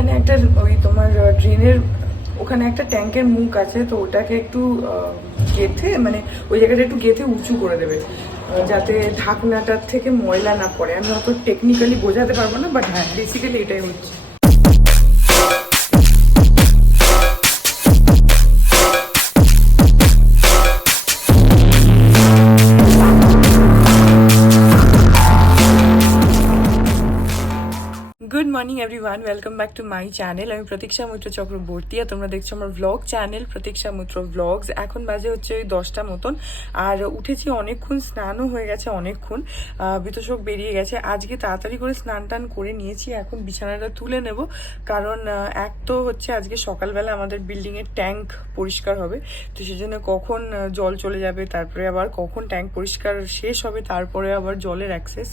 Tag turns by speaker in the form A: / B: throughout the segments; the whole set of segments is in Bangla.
A: ওইখানে একটা ওই তোমার ড্রেনের ওখানে একটা ট্যাঙ্কের মুখ আছে তো ওটাকে একটু গেথে মানে ওই জায়গাটা একটু গেথে উঁচু করে দেবে যাতে ঢাকনাটার থেকে ময়লা না পড়ে। আমি অত টেকনিক্যালি বোঝাতে পারব না বাট হ্যাঁ। বেসিক্যালি এটাই হচ্ছে। Morning everyone welcome back to my channel আমি প্রতীক্ষা মৈত্র চক্রবর্তী আর তোমরা দেখছ আমার ভ্লগ চ্যানেল প্রতীক্ষা মৈত্র ভ্লগস এখন বাজে হচ্ছে ওই দশটা মতন। আর উঠেছি অনেকক্ষণ, স্নানও হয়ে গেছে অনেকক্ষণ। বিতোষক বেরিয়ে গেছে। আজকে তাড়াতাড়ি করে স্নান টান করে নিয়েছি। এখন বিছানাটা তুলে নেব। কারণ এক তো হচ্ছে আজকে সকালবেলা আমাদের বিল্ডিংয়ের ট্যাঙ্ক পরিষ্কার হবে। তো সেজন্য কখন জল চলে যাবে, তারপরে আবার কখন ট্যাঙ্ক পরিষ্কার শেষ হবে, তারপরে আবার জলের অ্যাক্সেস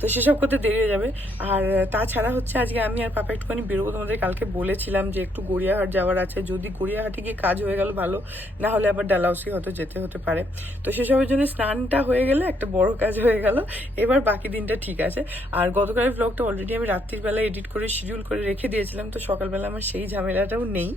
A: তো সেসব করতে দেরি হয়ে যাবে। আর, তাছাড়া হচ্ছে আজকে আমি আর পাপা একটুখানি বেরোবো, তোমাদের কালকে বলেছিলাম যে একটু গড়িয়াহাট যাওয়ার আছে। যদি গড়িয়াহাটে গিয়ে কাজ হয়ে গেল ভালো, না হলে আবার ডালাউসি হয়তো যেতে হতে পারে। তো সেসবের জন্য স্নানটা হয়ে গেলে একটা বড় কাজ হয়ে গেল। এবার বাকি দিনটা ঠিক আছে। আর গতকালের ব্লগটা অলরেডি আমি রাত্রির বেলা এডিট করে শিডিউল করে রেখে দিয়েছিলাম, তো সকালবেলা আমার সেই ঝামেলাটাও নেই।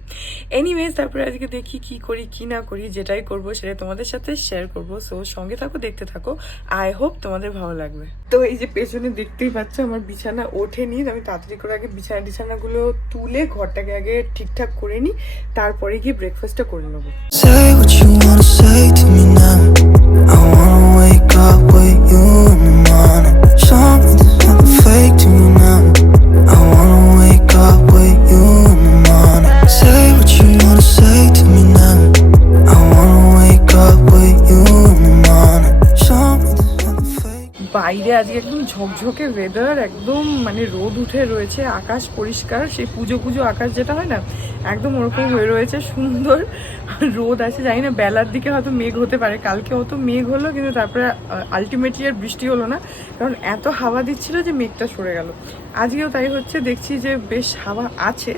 A: এনিওয়েজ তারপরে আজকে দেখি কি করি, কি না করি, যেটাই করব সেটা তোমাদের সাথে শেয়ার করব। সো সঙ্গে থাকো, দেখতে থাকো। আই হোপ তোমাদের ভালো লাগবে। তো এই যে পেছনে দেখতেই পাচ্ছ, আমার বিছানা ওঠেনি আমি তাড়াতাড়ি তারপরে আগে বিছানা গুলো তুলে ঘরটাকে আগে ঠিকঠাক করে নি তারপরে গিয়ে ব্রেকফাস্ট টা করে নেব। বাইরে আজকে একদম ঝকঝকে ওয়েদার একদম মানে রোদ উঠে রয়েছে আকাশ পরিষ্কার সেই পুজো পুজো আকাশ যেটা হয় না একদম ওরকম হয়ে। রয়েছে সুন্দর রোদ আছে জানি না বেলার দিকে হয়তো মেঘ হতে পারে কালকে অত মেঘ হলো কিন্তু তারপরে আলটিমেটলি আর বৃষ্টি হলো না কারণ এত হাওয়া দিচ্ছিল যে মেঘটা সরে গেল। আজকেও তাই হচ্ছে দেখছি যে বেশ হাওয়া আছে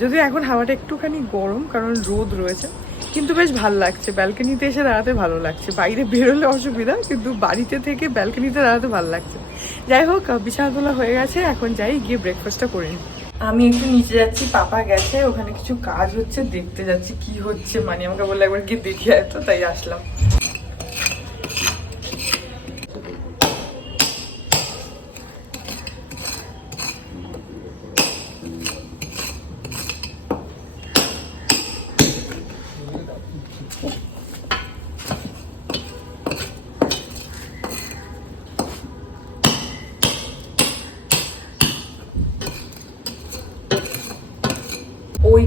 A: যদিও এখন হাওয়াটা একটুখানি গরম কারণ রোদ রয়েছে কিন্তু বেশ ভালো লাগছে ব্যালকনিতে এসে দাঁড়াতে ভালো লাগছে বাইরে বেরোলে অসুবিধা কিন্তু বাড়িতে থেকে ব্যালকনিতে দাঁড়াতে ভালো লাগছে। যাই হোক, বিছানাতলা হয়ে গেছে, এখন যাই গিয়ে ব্রেকফাস্টটা করে নিই। আমি একটু নিচে যাচ্ছি, পাপা গেছে, ওখানে কিছু কাজ হচ্ছে, দেখতে যাচ্ছি কি হচ্ছে মানে আমাকে বললে একবার গিয়ে দেখি এত তাই আসলাম।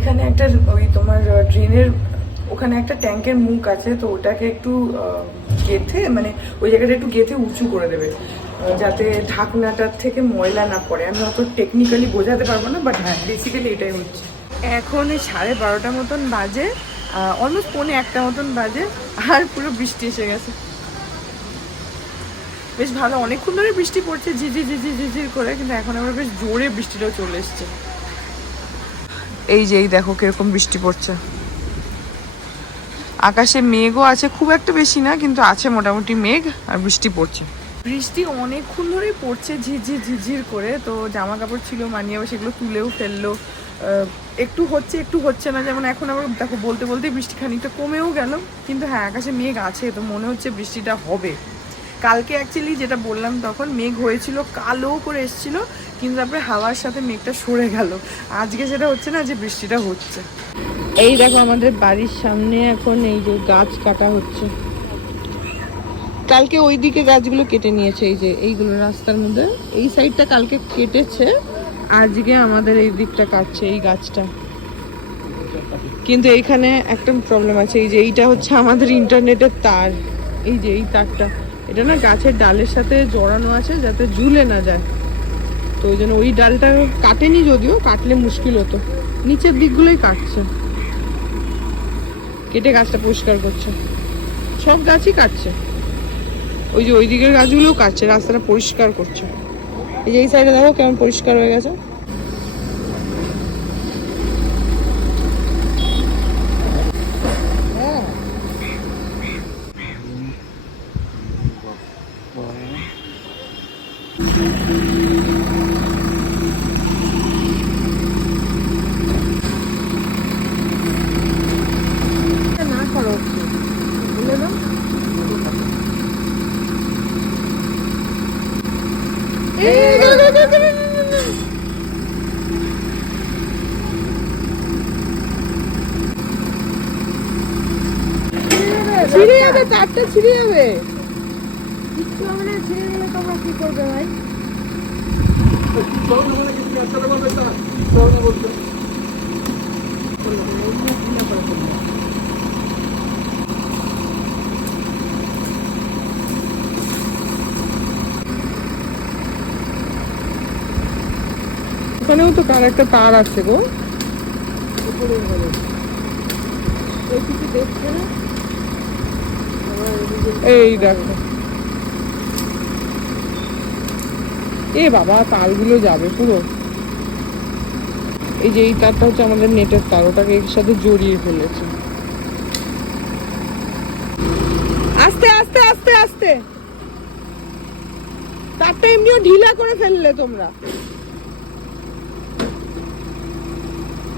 A: ওইখানে একটা ওই তোমার ড্রেনের ওখানে একটা ট্যাঙ্কের মুখ আছে তো ওটাকে একটু গেথে মানে ওই জায়গাটা একটু গেথে উঁচু করে দেবে যাতে ঢাকনাটার থেকে ময়লা না পড়ে। আমি অত টেকনিক্যালি বোঝাতে পারব না বাট হ্যাঁ। বেসিক্যালি এটাই হচ্ছে। এখন এই সাড়ে বারোটা মতন বাজে অলমোস্ট পৌনে একটা মতন বাজে আর পুরো বৃষ্টি এসে গেছে। বেশ ভালো অনেকক্ষণ ধরে বৃষ্টি পড়ছে ঝিঝি ঝিঝি ঝিঝির করে কিন্তু এখন আবার বেশ জোরে বৃষ্টিটাও চলে এসছে। এই যে, এই দেখো কীরকম বৃষ্টি পড়ছে। আকাশে মেঘও আছে, খুব একটা বেশি না, কিন্তু আছে মোটামুটি মেঘ আর বৃষ্টি পড়ছে। বৃষ্টি অনেকক্ষণ ধরেই পড়ছে ঝিরঝির ঝিরঝির করে। তো জামা কাপড় ছিল, মানিয়ে আবার সেগুলো তুলেও ফেলল। একটু হচ্ছে একটু হচ্ছে না, যেমন এখন আবার দেখো বলতে বলতে বৃষ্টি খানিকটা কমেও গেল। কিন্তু হ্যাঁ আকাশে মেঘ আছে, তো মনে হচ্ছে বৃষ্টিটা হবে। কালকে অ্যাকচুয়ালি যেটা বললাম তখন মেঘ হয়েছিল, কালো করে এসেছিল, কিন্তু তারপরে হাওয়ার সাথে মেঘটা সরে গেল। আজকে সেটা হচ্ছে না যে বৃষ্টিটা হচ্ছে। এই দেখো আমাদের বাড়ির সামনে এখন এই যে গাছ কাটা হচ্ছে। কালকে ওই দিকে গাছগুলো কেটে নিয়েছে, এই যে এইগুলো রাস্তার মধ্যে। এই সাইডটা কালকে কেটেছে, আজকে আমাদের এই দিকটা কাটছে এই গাছটা। কিন্তু এইখানে একটা প্রবলেম আছে, এই যে এইটা হচ্ছে আমাদের ইন্টারনেটের তার। এই যে এই তারটা। এটা না গাছের ডালের সাথে জড়ানো আছে যাতে ঝুলে না যায়। তো ওই জন্য ওই ডালটা কাটেনি যদিও, কাটলে মুশকিল হতো। নিচের দিকগুলোই কাটছে। কেটে গাছটা পরিষ্কার করছে। সব গাছই কাটছে। ওই যে ওই দিকের গাছগুলোও কাটছে, রাস্তাটা পরিষ্কার করছে। এই যে এই সাইডে দেখো কেমন পরিষ্কার হয়ে গেছে। ছিঁড়ে যাবে তারটা ছিঁড়ে যাবে
B: কিচ্ছু হবে না ছিঁড়ে গেলে তোমরা কি করবে ভাই
A: ওখানেও তো কার একটা তার আছে গো।
B: এই
A: দেখো। এ বাবা তারগুলো যাবে পুরো। এই যে এই তারটা হচ্ছে আমাদের নেটের তার, ওটাকে এর সাথে জড়িয়ে ফেলেছে। আস্তে আস্তে আস্তে আস্তে। তারটা এমনিও ঢিলা করে ফেললে তোমরা।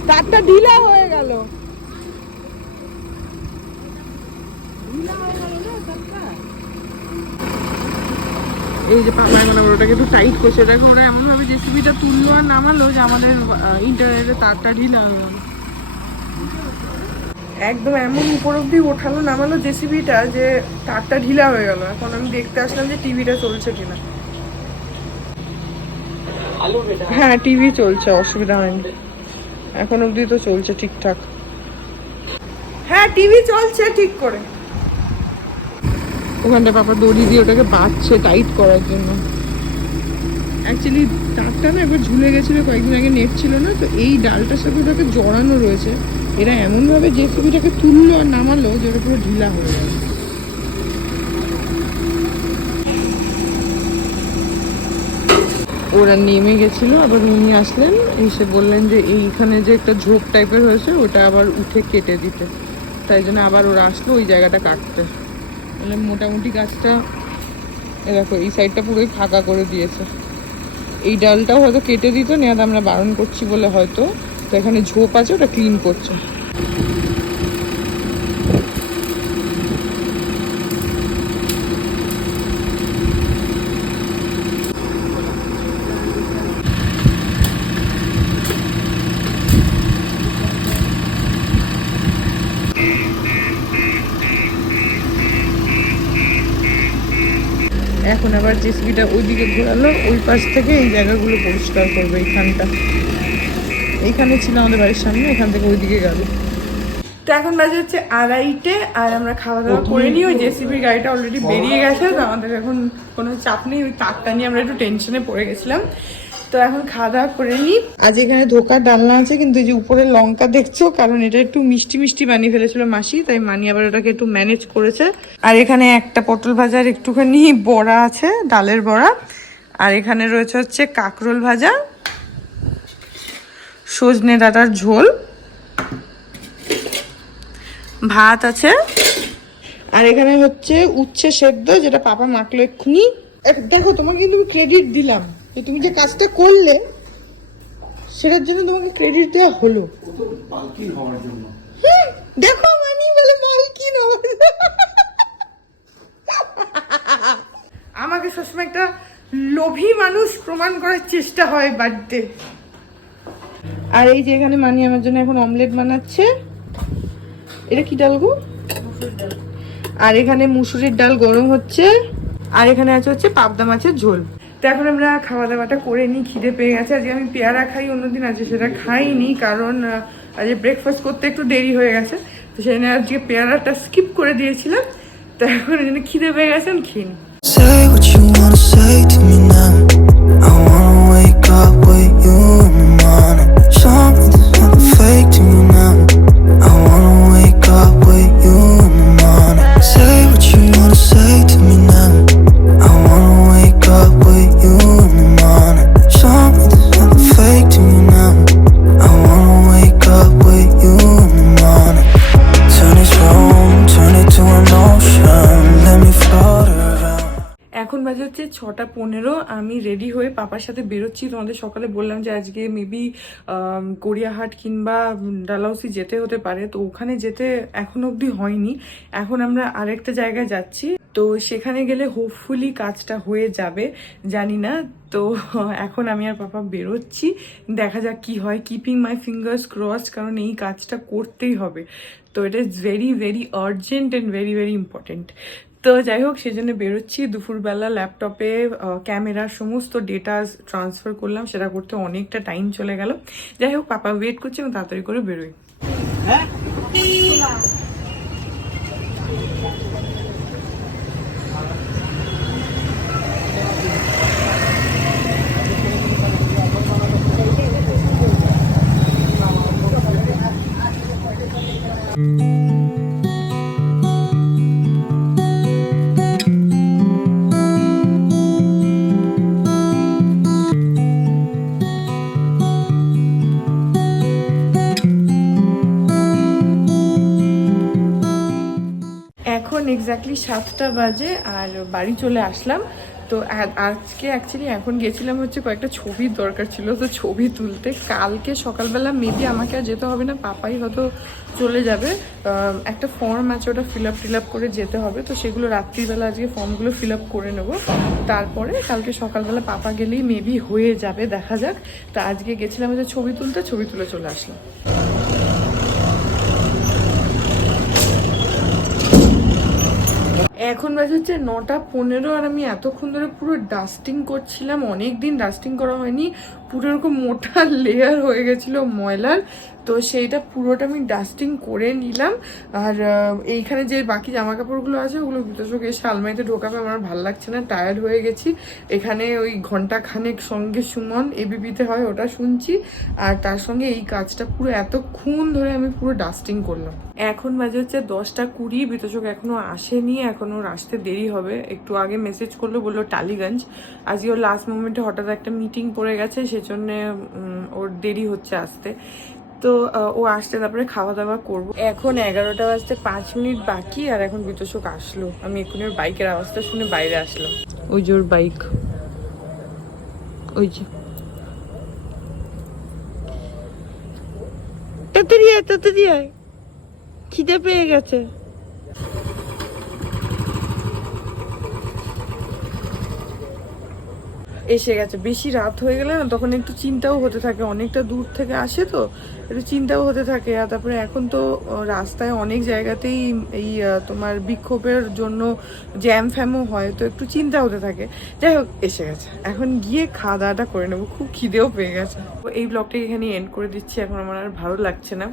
A: তারটা ঢিলা হয়ে গেল। এই যে পাপায় মানে ওটাকে একটু টাইট করছে। দেখো ওরা এমন ভাবে জেসিবিটা তুললো আর নামালো যে আমাদের ইন্টারনেটে তারটা ঢিলা হয়ে গেল। একদম এমন উপর অব্দি ওঠালো নামালো জেসিবিটা যে তারটা ঢিলা হয়ে গেল। এখন আমি দেখতে আসলাম যে টিভিটা চলছে কিনা। হ্যাঁ টিভি চলছে অসুবিধা হয়নি। এখন অব্দি তো চলছে ঠিকঠাক। হ্যাঁ টিভি চলছে ঠিক করে। ওখানটা পাপা দড়ি দিয়ে ওটাকে বাঁধছে টাইট করার জন্য। অ্যাকচুয়ালি তারটা না একবার ঝুলে গেছিল কয়েকদিন আগে নেট ছিল না তো এই ডালটার সাথে ওটাকে জড়ানো রয়েছে। এরা এমনভাবে জেসিবিটাকে তুললো আর নামালো যে ওটা পুরো ঢিলা হয়ে গেল। ওরা নেমে গেছিল, আবার উনি আসলেন, এসে বললেন যে এইখানে যে একটা ঝোপ টাইপের হয়েছে, ওটা আবার উঠে কেটে দিতে। তাই জন্য আবার ওরা আসলো ওই জায়গাটা কাটতে। মানে মোটামুটি গাছটা দেখো, এই সাইডটা পুরোই ফাঁকা করে দিয়েছে। এই ডালটাও হয়তো কেটে দিত নেহাত আমরা বারণ করছি বলে হয়তো। তো এখানে ঝোপ আছে, ওটা ক্লিন করছে। এখন আবার জেসিবিটা ওইদিকে ঘোরালো ওই পাশ থেকে এই জায়গাগুলো পরিষ্কার করবে এইখানটা এইখানে ছিল আমাদের বাড়ির সামনে এখান থেকে ওইদিকে গেল তো এখন বাজে হচ্ছে আড়াইটে আর আমরা খাওয়া দাওয়া করে নিই। ওই জেসিবির গাড়িটা অলরেডি বেরিয়ে গেছে তো আমাদের এখন কোনো চাপ নেই। ওই তাকটা নিয়ে আমরা একটু টেনশনে পড়ে গেছিলাম। তো এখন খাওয়া দাওয়া করে নিই আজ এখানে ধোকার ডালনা আছে, কিন্তু যে উপরে লঙ্কা দেখছ, কারণ এটা একটু মিষ্টি মিষ্টি বানিয়ে ফেলেছিল মাসি, তাই মানি আবার ওটাকে একটু ম্যানেজ করেছে। আর এখানে একটা পটল ভাজার একটুখানি বড়া আছে, ডালের বড়া। আর এখানে রয়েছে হচ্ছে কাকরোল ভাজা, সজনে ডাটার ঝোল, ভাত আছে। আর এখানে হচ্ছে উচ্ছে সেদ্ধ, যেটা পাপা মাখলো এক্ষুনি। দেখো, তোমাকে কিন্তু ক্রেডিট দিলাম। যে তুমি যে কাজটা করলে সেটার জন্য তোমাকে ক্রেডিট দেওয়া হলো। হুম, দেখো মানি বলে মালকিন আমাকে সবসময় একটা লোভী মানুষ প্রমাণ করার চেষ্টা হয় বাড়িতে। আর এই যে এখানে মানি আমার জন্য এখন অমলেট বানাচ্ছে। এটা কি ডাল গো? আর এখানে মুসুরির ডাল গরম হচ্ছে। আর এখানে আছে হচ্ছে পাবদা মাছের ঝোল। তো এখন আমরা খাওয়া দাওয়াটা করে নিই, খিদে পেয়ে গেছে। আজকে আমি পেয়ারা খাই, অন্যদিন আজকে সেটা খাইনি কারণ আজকে ব্রেকফাস্ট করতে একটু দেরি হয়ে গেছে। তো সেই জন্য আজকে পেয়ারাটা স্কিপ করে দিয়েছিলাম। তো এখন খিদে পেয়ে গেছেন আমি পাপার সাথে বেরোচ্ছি। তোমাদের সকালে বললাম যে আজকে মেবি গড়িয়াহাট কিংবা ডালাউসি যেতে হতে পারে। তো ওখানে যেতে এখন অবধি হয়নি। এখন আমরা আরেকটা জায়গায় যাচ্ছি। তো সেখানে গেলে হোপফুলি কাজটা হয়ে যাবে। জানি না। তো এখন আমি আর পাপা বেরোচ্ছি। দেখা যাক কি হয়। কিপিং মাই ফিঙ্গার্স ক্রস কারণ এই কাজটা করতেই হবে। তো এটা is very very urgent and very very important তো যাই হোক, সেজন্য বেরোচ্ছি। দুপুরবেলা ল্যাপটপে ক্যামেরার সমস্ত ডেটা ট্রান্সফার করলাম, সেটা করতে অনেকটা টাইম চলে গেল। যাই হোক, পাপা ওয়েট করছে এবং তাড়াতাড়ি করে বেরোই। এখন এক্স্যাক্টলি সাতটা বাজে আর বাড়ি চলে আসলাম। তো আজকে অ্যাকচুয়ালি এখন গেছিলাম হচ্ছে কয়েকটা ছবির দরকার ছিল। তো ছবি তুলতে কালকে সকালবেলা মেবি আমাকে আর যেতে হবে না, পাপাই হয়তো চলে যাবে। একটা ফর্ম আছে, ওটা ফিল আপ টিল আপ করে যেতে হবে। তো সেগুলো রাত্রিবেলা আজকে ফর্মগুলো ফিল আপ করে নেব। তারপরে কালকে সকালবেলা পাপা গেলেই মেবি হয়ে যাবে, দেখা যাক। তা আজকে গেছিলাম হচ্ছে ছবি তুলতে, ছবি তুলে চলে আসলাম। এখন বাজে হচ্ছে নটা পনেরো আর আমি এতক্ষণ ধরে পুরো ডাস্টিং করছিলাম অনেক দিন ডাস্টিং করা হয়নি। পুরো এরকম মোটা লেয়ার হয়ে গেছিল ময়লার। তো সেইটা পুরোটা আমি ডাস্টিং করে নিলাম। আর এইখানে যে বাকি জামা কাপড়গুলো আছে, ওগুলো ভিতরে এসে আলমারিতে ঢোকাবে, আমার ভালো লাগছে না টায়ার্ড হয়ে গেছি। এখানে ওই ঘণ্টা খানেক সঙ্গে সুমন এবিপিতে হয়, ওটা শুনছি। আর তার সঙ্গে এই কাজটা পুরো এতক্ষণ ধরে আমি পুরো ডাস্টিং করলাম। এখন বাজে হচ্ছে দশটা কুড়ি বিতোষক এখনও আসেনি, এখনও ওর আসতে দেরি হবে। একটু আগে মেসেজ করল, বলল টালিগঞ্জ। আজকে ওর লাস্ট মোমেন্টে হঠাৎ একটা মিটিং পড়ে গেছে সেজন্য ওর দেরি হচ্ছে আসতে। তো ও আসতে তারপরে খাওয়া দাওয়া করব। এখন এগারোটা বাজতে পাঁচ মিনিট বাকি, আর এখন বিতোষক আসলো। আমি এক্ষুনি ওর বাইকের আওয়াজটা শুনে বাইরে আসলাম। ওই যে ওর বাইক। ওই যে। তাড়াতাড়ি আয় তাড়াতাড়ি আয়। খিদে পেয়ে গেছে। এসে গেছে। বেশি রাত হয়ে গেলে না তখন একটু চিন্তাও হতে থাকে, অনেকটা দূর থেকে আসে তো, একটু চিন্তাও হতে থাকে। আর তারপরে এখন তো রাস্তায় অনেক জায়গাতেই এই তোমার বিক্ষোভের জন্য জ্যাম ফ্যামও হয়, তো একটু চিন্তা হতে থাকে। যাই হোক, এসে গেছে। এখন গিয়ে খাওয়া দাওয়াটা করে নেব। খুব খিদেও পেয়ে গেছে। এই ব্লগটাকে এখানে এন্ড করে দিচ্ছি। এখন আমার আর ভালো লাগছে না।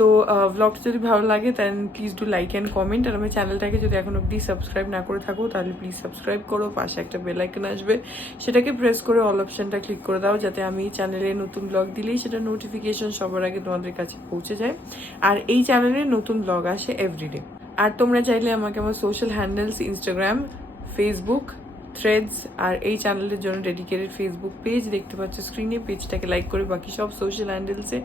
A: তো ব্লগটা যদি ভালো লাগে then please do like and comment আর আমার চ্যানেলটাকে যদি এখন অবধি সাবস্ক্রাইব না করে থাকো, তাহলে প্লিজ সাবস্ক্রাইব করো। পাশে একটা বেল আইকন আসবে। সেটাকে প্রেস করে অল অপশানটা ক্লিক করে দাও, যাতে আমি চ্যানেলে নতুন ব্লগ দিলেই সেটা নোটিফিকেশন সবার আগে তোমাদের কাছে পৌঁছে যায়। আর এই চ্যানেলে নতুন ব্লগ আসে এভরিডে আর তোমরা চাইলে আমাকে আমার social handles Instagram Facebook Threads আর এই চ্যানেলের জন্য ডেডিকেটেড ফেসবুক পেজ দেখতে পাচ্ছ স্ক্রিনে পেজটাকে লাইক করে বাকি সব সোশ্যাল হ্যান্ডেলসে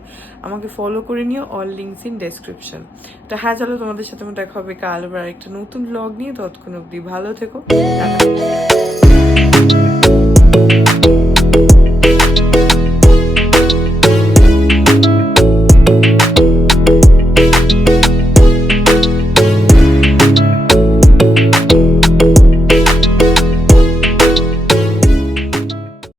A: আমাকে ফলো করে নিও। অল লিঙ্কস ইন ডেসক্রিপশন তো হ্যাঁ চলো তোমাদের সাথে আমার দেখা হবে কাল আবার একটা নতুন ব্লগ নিয়ে। তৎক্ষণ অব্দি ভালো থেকো।